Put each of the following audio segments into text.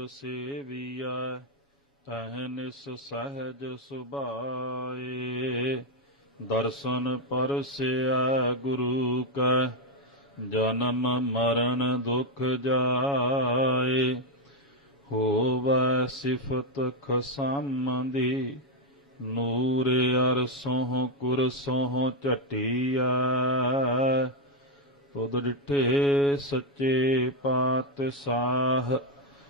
ਗੁਰ ਸੇਵੀਐ ਅਹਨਿਸ ਸਹਜ ਸੁਭਾਏ। ਦਰਸ਼ਨ ਪਰਸਿਆ ਗੁਰੂ ਕੈ, ਜਨਮ ਮਰਨ ਦੁਖ ਜਾਏ। ਹੋਵੈ ਸਿਫਤ ਖਸਮ ਦੀ ਨੂਰ ਅਰਸੋਂ ਕੁਰਸੋਂ ਝਟੀਐ। ਤੁਧ ਡਿਠੇ ਸੱਚੇ ਪਾਤਸ਼ਾਹ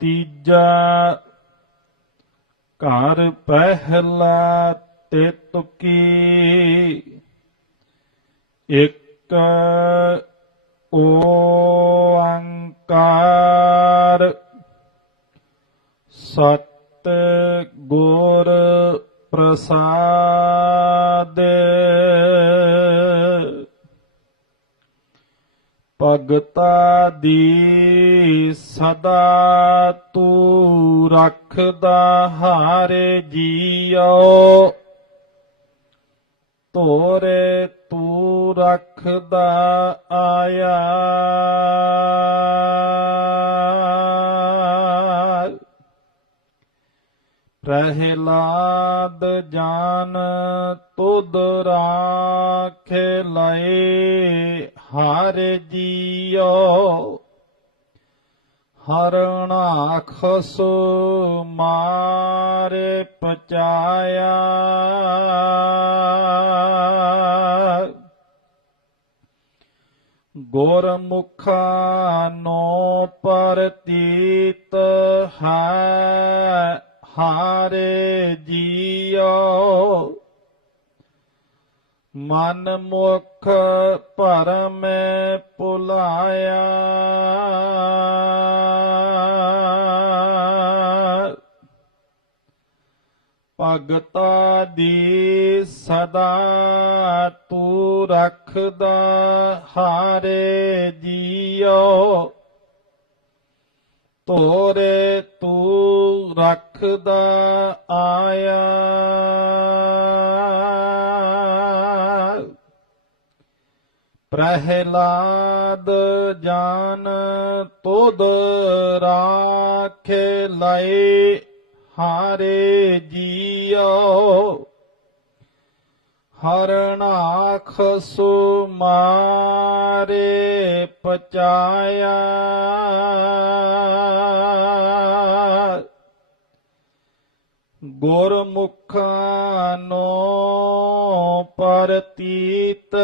ਤੀਜਾ ਘਰ ਪਹਿਲਾ ਤੇ ਤੁਕੀ ਇੱਕ ਓੰਕਾਰ ਸਤ ਗੁਰ ਪ੍ਰਸਾਦ ਭਗਤਾ ਦੀ ਸਦਾ ਤੂੰ ਰੱਖਦਾ ਹਾਰੇ ਜੀਓ। ਤੋਰੇ ਤੂੰ ਰੱਖਦਾ ਆਇਆ। ਪ੍ਰਹਿਲਾਦ ਜਾਨ ਤੁਧ ਰਾਖੇ ਲਏ। ਹਰ ਜੀਓ ਹਰਣਾਖਸ ਮਾਰੇ ਪਚਾਇਆ। ਗੁਰਮੁਖਾ ਨੋ ਪਰਤੀਤ ਹੈ ਹਾਰੇ ਜੀਓ ਮਨ ਮੁਖ ਭਰਮ ਭੁਲਾਇਆ। ਭਗਤਾ ਦੀ ਸਦਾ ਤੂੰ ਰੱਖਦਾ, ਹਾਰੇ ਜੀਓ। ਤੋਰੇ ਤੂੰ ਰੱਖਦਾ ਆਇਆ। ਪ੍ਰਹਿਲਾਦ ਜਾਨ ਤੁਧ ਰਾਖੇ ਲਏ ਹਾਰੇ ਜੀਓ। ਹਰਨਾਖ ਮਾਰੇ ਪਚਾਇਆ। ਗੁਰਮੁਖਾਂ ਨੋ ਪ੍ਰਤੀਤ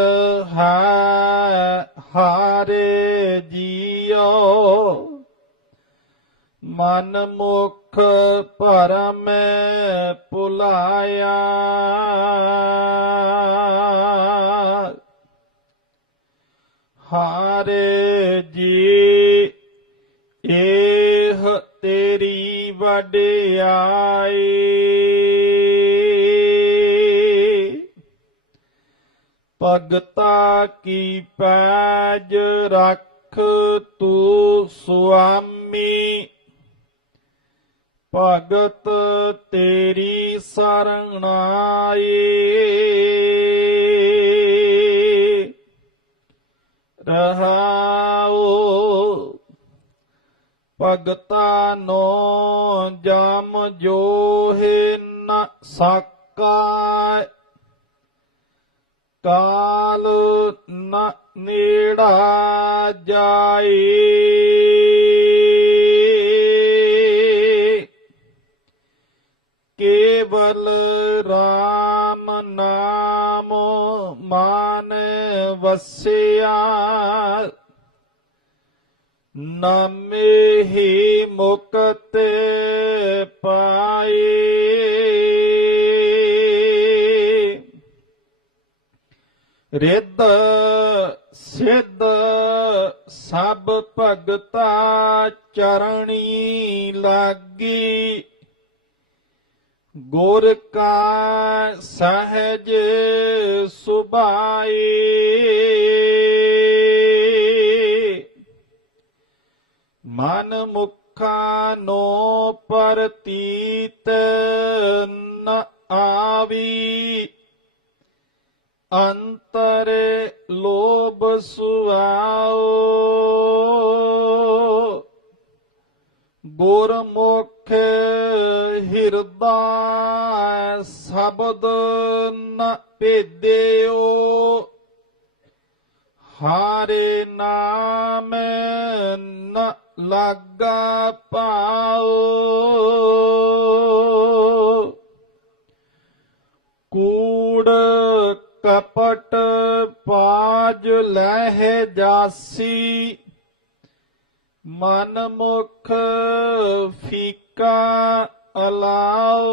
ਹੈ ਹਾਰੇ ਜੀਓ। ਮਨ ਮੁਖ ਭਰਮ ਪੁਲਾਇਆ ਹਾਰੇ ਜੀ ਇਹ ਤੇਰੀ ਵਡਿਆਈ। ਭਗਤਾ ਕੀ ਪੈਜ ਰੱਖ ਤੂੰ ਸੁਆਮੀ ਭਗਤ ਤੇਰੀ ਸਰਣਾਈ ਰਹਾਉ ਭਗਤਾ ਨੋ ਜਮ ਜੋਹਿ ਨ ਸਾਕਾ ਕਾਲ ਨ ਨੇੜਾ ਜਾਈ ਕੇਵਲ RAM ਨਾਮ ਮਾਨ ਵਸਿਆ। ਨਾਮੇ ਹੀ ਮੁਕਤ ਪਾਏ। ਰਿੱਧ ਸਿੱਧ ਸਭ ਭਗਤਾ ਚਰਣੀ ਲਾਗੀ। ਗੁਰ ਕਾ ਸਹਿਜ ਸੁਭਾਈ। ਮਨ ਮੁਖਾ ਨੋ ਪ੍ਰਤੀਤ ਨ ਆਵੀ। ਅੰਤਰ ਲੋਭ ਸੁਆਓ। ਗੁਰਮੁਖ ਹਿਰਦਾ ਸ਼ਬਦ ਨ ਭੇਦਿਓ। ਹਾਰੇ ਨਾਮ ਨ ਲਾਗਾ ਪਾਓ। ਕਪਟ ਪਾਜ ਲਹਿ ਜਾਸੀ, ਮਨ ਮੁਖ ਫੀਕਾ ਅਲਾਓ।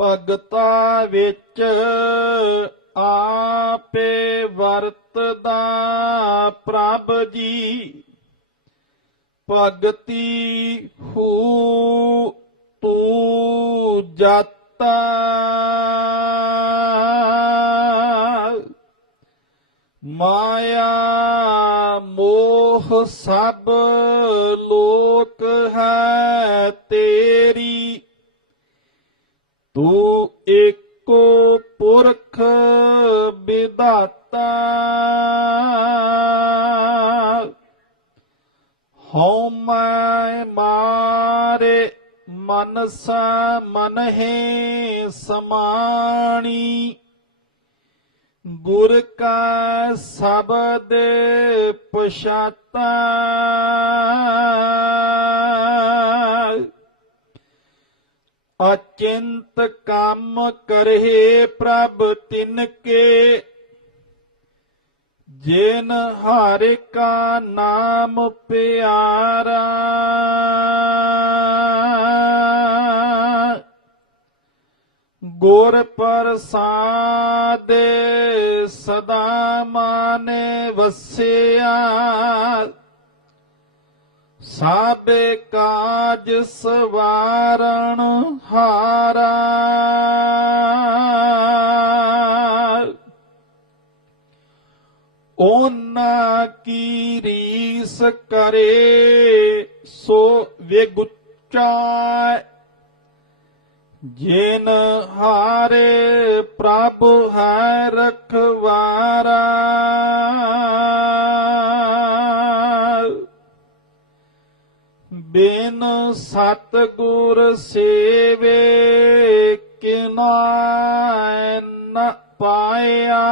ਭਗਤਾ ਵਿੱਚ ਆਪੇ ਵਰਤਦਾ ਪ੍ਰਭ ਜੀ, ਭਗਤੀ ਹੂ ਤੂੰ ਜਾਤਾ ਮਾਇਆ ਮੋਹ ਸਭ ਲੋਕ ਹੈ ਤੇਰੀ। ਤੂੰ ਇੱਕੋ ਪੁਰਖ ਵਿਦਾਤਾ ਹਉ ਮੈਂ ਮਾਰੇ ਮਨਸਾ ਮਨ ਹੈ ਸਮਾਣੀ ਗੁਰ ਕਾ ਸ਼ਬਦ ਪਛਾਤਾ। ਅਚਿੰਤ ਕੰਮ ਕਰਹਿ ਪ੍ਰਭ ਤਿਨ ਕੇ ਜਿਨ ਹਰਿ ਕਾ ਨਾਮ ਪਿਆਰਾ ਗੁਰ ਪ੍ਰਸਾਦ ਸਦਾ ਮਾਨੇ ਵਸਿਆ ਸਾਬੇ ਕਾਜ ਸਵਾਰਣ ਹਾਰਾ। ਉਹਨਾਂ ਕੀ ਰੀਸ ਕਰੇ, ਸੋ ਵਿਗੁਚਾ ਜਿਨ ਹਾਰੇ ਪ੍ਰਭ ਹੈ ਰਖਵਾਰਾ। ਬਿਨ ਸਤਗੁਰ ਸੇਵੇ ਕਿਨਾ ਨ ਪਾਇਆ।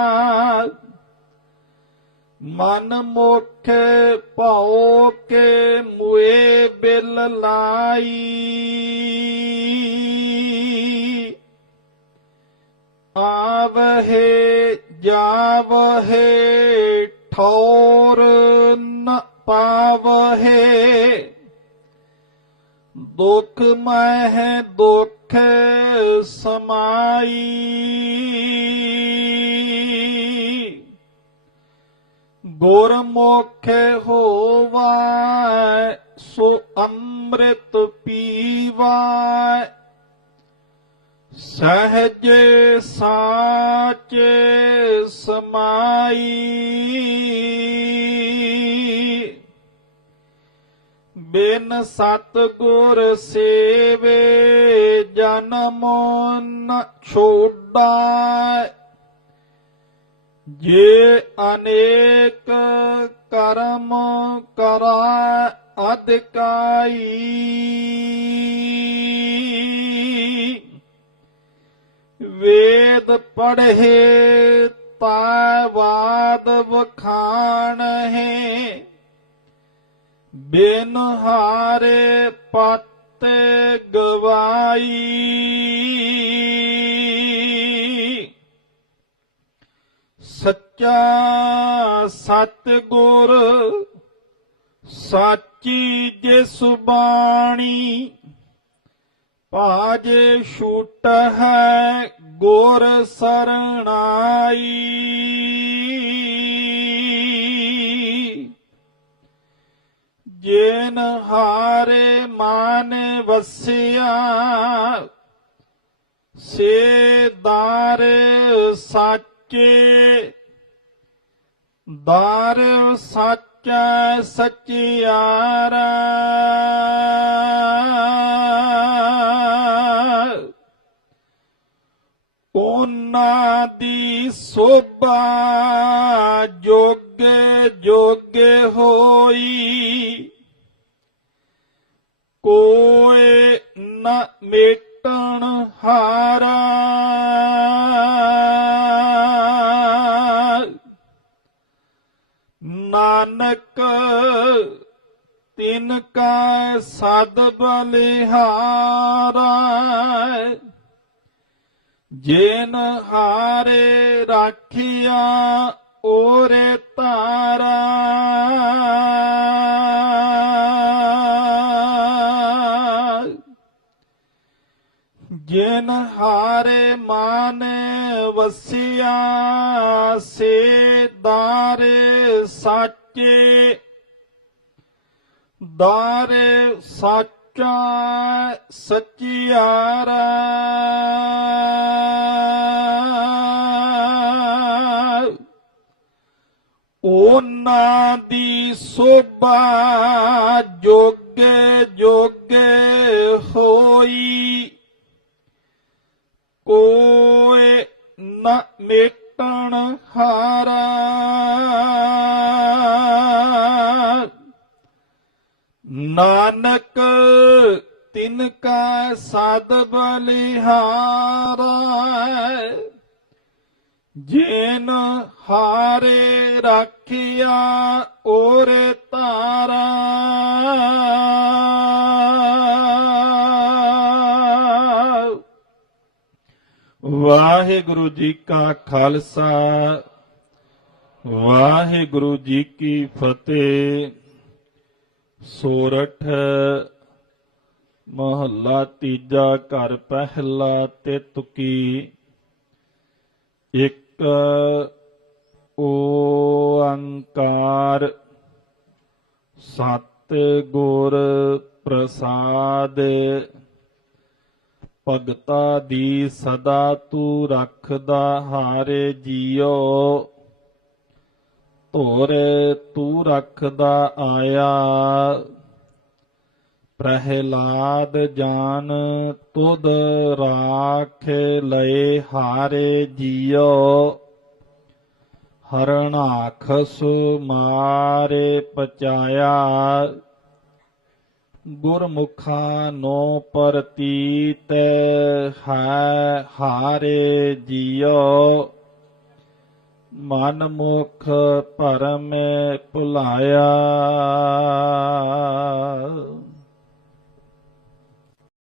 ਮਨ ਮੁਖ ਭਾਉ ਕੇ ਮੁਏ ਬਿਲ ਲਾਈ। ਆਵਹਿ ਜਾਵਹਿ ਠੌਰ ਨ ਪਾਵਹਿ। ਦੁਖ ਮਹਿ ਦੁਖ ਸਮਾਈ। ਗੁਰਮੁਖ ਹੋਵਾ ਸੋ ਅੰਮ੍ਰਿਤ ਪੀਵਾ ਸਹਜ ਸਾਚ ਸਮਾਈ। ਬਿਨ ਸਤਗੁਰ ਸੇਵੇ ਜਨਮ ਨ ਛੋਡਾ ਜੇ ਅਨੇਕ ਕਰਮ ਕਰਾ ਅਧਿਕਾਈ, ਵੇਦ ਪੜ੍ਹੇ ਤਾ ਬਾਦ ਵਖਾਣ ਹੈ ਬਿਨ ਹਾਰੇ ਪਤ ਗਵਾਈ। ਸੱਚਾ ਸਤਗੁਰ, ਸਾਚੀ ਜਿਸ ਬਾਣੀ ਭਾਜ ਛੂਟ ਹੈ ਗੁਰ ਸਰਣਾਈ। ਜੇਨ ਹਾਰੇ ਮਨ ਵਸਿਆ, ਸੇ ਦਾਰ ਸਾਚੇ ਦਾਰ ਸਾਚਾ ਸਚਿਆਰਾ ਉਹਨਾਂ ਦੀ ਸੋਭਾ ਜੋਗੇ ਜੋਗੇ ਹੋਈ ਕੋਏ ਨ ਮੇਟਣ ਹਾਰਾ। ਨਾਨਕ, ਤਿਨ ਕਾ ਸਦ ਬਲਿਹਾਰਾ, ਜਿਨ ਹਾਰੇ ਰਾਖਿਆ ਓਰੇ ਤਾਰਾ। ਜਿਨ ਹਾਰੇ ਮਾਨ ਵਸਿਆ, ਸੇ ਦਾਰੇ ਸਾਚੇ ਦਾਰੇ ਸਾਚਾ ਸਚਿਆਰਾ ਉਹਨਾਂ ਦੀ ਸੋਭਾ ਜੋਗੇ ਜੋਗੇ ਹੋਈ। ਕੋਏ ਨਾ ਮੇਟਣ ਹਾਰਾ। ਨਾਨਕ, ਤਿਨ ਕਾ ਸਦ ਬਲਿਹਾਰਾ, ਜੇਨ ਹਾਰੇ ਰਾਖਿਆ ਓਰੇ ਤਾਰਾ। ਵਾਹਿਗੁਰੂ ਜੀ ਕਾ ਖਾਲਸਾ, ਵਾਹਿਗੁਰੂ ਜੀ ਕੀ ਫਤਿਹ। ਸੋਰਠ ਮਹੱਲਾ ਤੀਜਾ ਘਰ ਪਹਿਲਾ ਤੇ ਤੁਕੀ ਇੱਕ ਓੰਕਾਰ, ਸਤ ਗੁਰ ਪ੍ਰਸਾਦ, ਭਗਤਾ ਦੀ ਸਦਾ ਤੂੰ ਰੱਖਦਾ ਹਾਰੇ ਜੀਓ। ਧੋਰੇ ਤੂੰ ਰੱਖਦਾ ਆਇਆ। ਪ੍ਰਹਿਲਾਦ ਜਾਨ ਤੁਧ ਰਾਖ ਲਏ ਹਾਰੇ ਜੀਓ। ਹਰਣਾਖਸ ਮਾਰੇ ਪਚਾਇਆ। ਗੁਰਮੁਖਾ ਨੋ ਪ੍ਰਤੀਤ ਹੈ ਹਾਰੇ ਜੀਓ। ਮਨ ਮੁਖ ਭਰਮ ਭੁਲਾਇਆ।